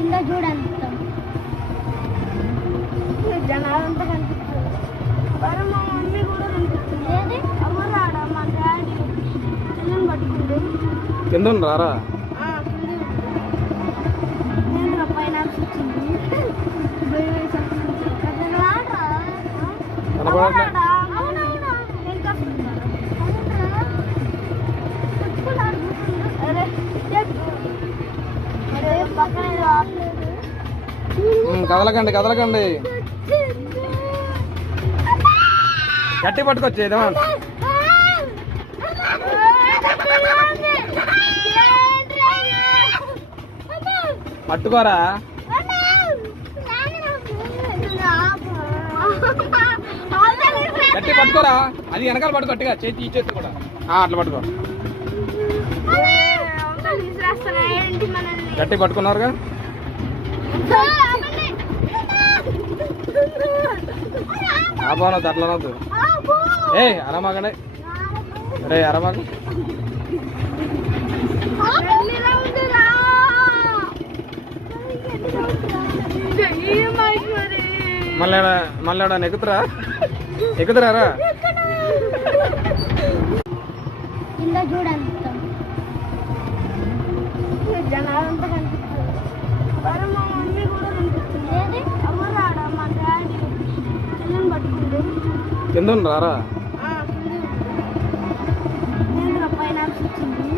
కింద చూడండి జనాలంతా కనిపిస్తుంది. మరి మా మమ్మీ కూడా కనిపిస్తుంది. ఏది అమ్మరాడ మా డాడీ పిల్లని పట్టుకుంటే కింద రారా నేను పైన వచ్చింది కదలకండి కదలకండి గట్టి పట్టుకొచ్చేదా పట్టుకోరా గట్టి పట్టుకోరా అది వెనకాల పట్టుకో గట్టిగా చేతి ఈ చేతి కూడా అట్లా పట్టుకో గట్టి పట్టుకున్నారుగా ఆపనొద్దు అట్లా అనొద్దు ఏ అరమాగండి రే అరమాగ మళ్ళీ ఎక్కుతురా ఎక్కుతురారా కింద చూడండి జనాలంతా కనిపిస్తుంది. మరి మా మమ్మీ కూడా కనిపిస్తుంది. ఏది అమ్మరాడ మా డాడీ పిల్లని పట్టుకుంటే కింద రారా నేను పైన వచ్చింది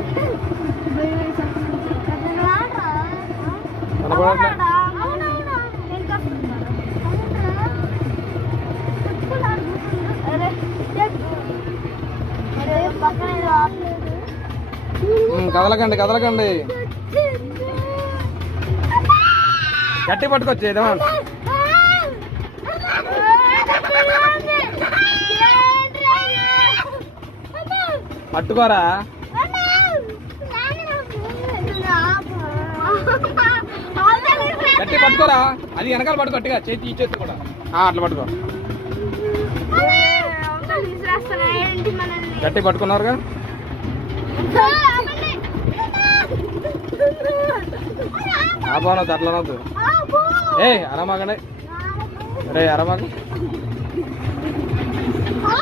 కదలకండి కదలకండి గట్టి పట్టుకొచ్చేదా పట్టుకోరా గట్టి పట్టుకోరా అది వెనకాల పట్టుకో గట్టిగా చేతి ఈ చేతి కూడా అట్లా పట్టుకో గట్టి పట్టుకున్నారుగా ఆపనొద్దు అట్లా అనొద్దు ఏ అరమాగండి రే అరమాగ